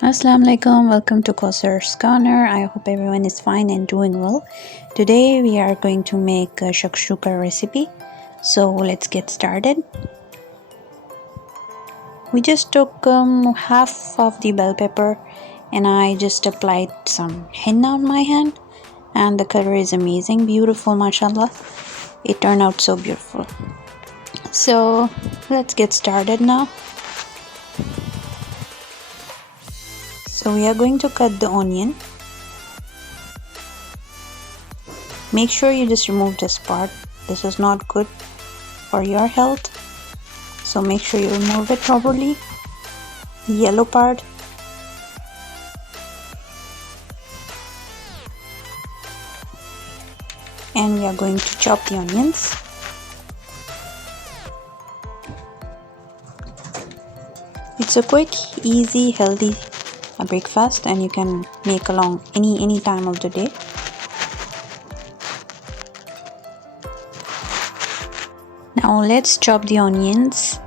Assalamu alaikum, welcome to Kausar's Corner. I hope everyone is fine and doing well. Today we are going to make a shakshuka recipe. So let's get started. We just took half of the bell pepper and I just applied some henna on my hand, and the color is amazing, beautiful, mashallah. It turned out so beautiful. So let's get started now. So we are going to cut the onion. Make sure you just remove this part. This is not good for your health, so make sure you remove it properly. The yellow part. And we are going to chop the onions. It's a quick, easy, healthy breakfast, and you can make along any time of the day. Now let's chop the onions.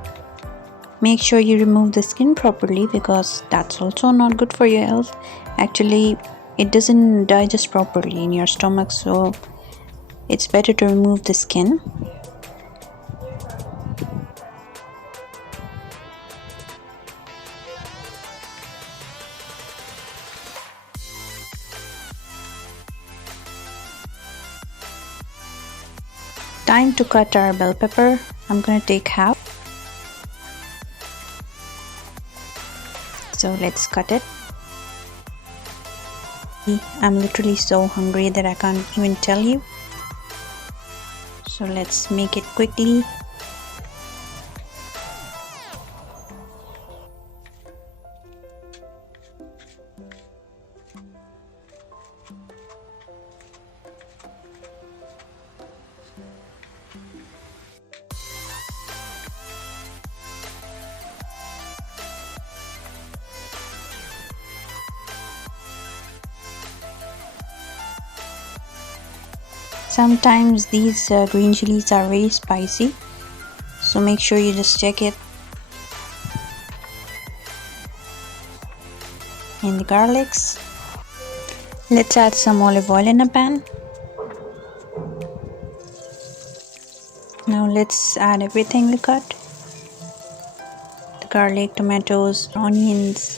Make sure you remove the skin properly because that's also not good for your health. Actually, it doesn't digest properly in your stomach, so it's better to remove the skin. Time to cut our bell pepper. I'm gonna take half. So let's cut it. I'm literally so hungry that I can't even tell you. So let's make it quickly. Sometimes these green chilies are very spicy, so make sure you just check it. And the garlics. Let's add some olive oil in a pan. Now let's add everything we cut. The garlic, tomatoes, onions.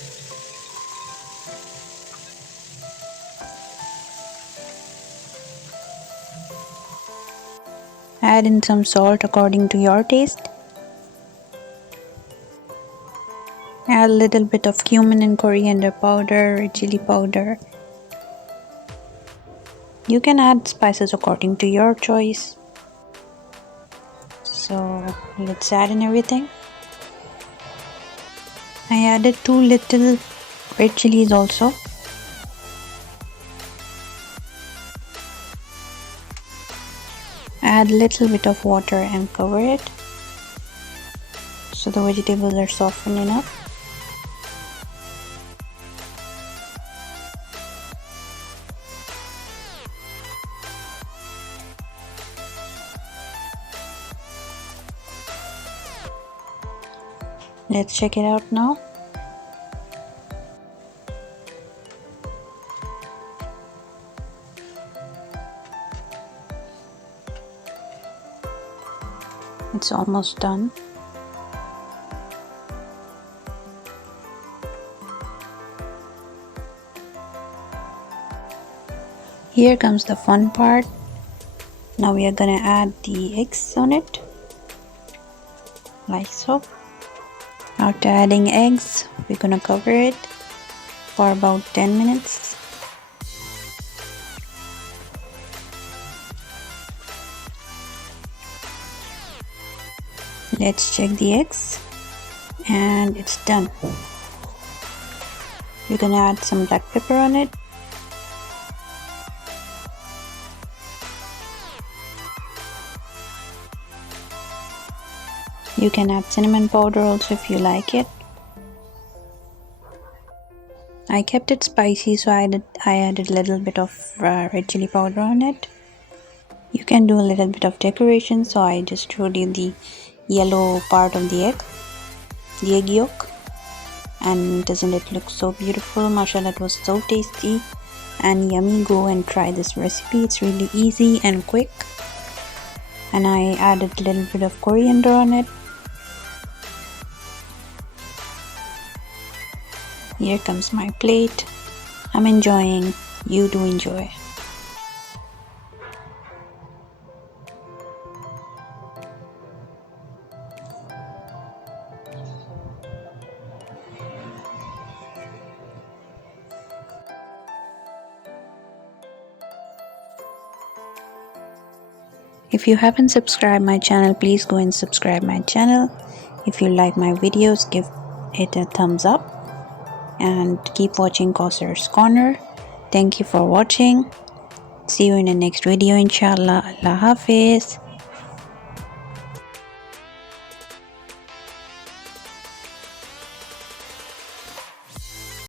Add in some salt according to your taste. Add a little bit of cumin and coriander powder, red chili powder. You can add spices according to your choice. So let's add in everything. I added 2 little red chilies also. Add a little bit of water and cover it so the vegetables are softened enough. Let's check it out now. It's almost done. Here comes the fun part. Now we are gonna add the eggs on it, like so. After adding eggs, we're gonna cover it for about 10 minutes. Let's check the eggs, and it's done. We're gonna add some black pepper on it. You can add cinnamon powder also if you like it. I kept it spicy, so I added a little bit of red chili powder on it. You can do a little bit of decoration, so I just showed you the yellow part of the egg yolk. And doesn't it look so beautiful? Mashallah, it was so tasty and yummy. Go and try this recipe. It's really easy and quick. And I added a little bit of coriander on it. Here comes my plate. I'm enjoying. You do enjoy. If you haven't subscribed my channel, please go and subscribe my channel. If you like my videos, give it a thumbs up and keep watching Kausar's Corner. Thank you for watching. See you in the next video, inshallah. Allah Hafiz.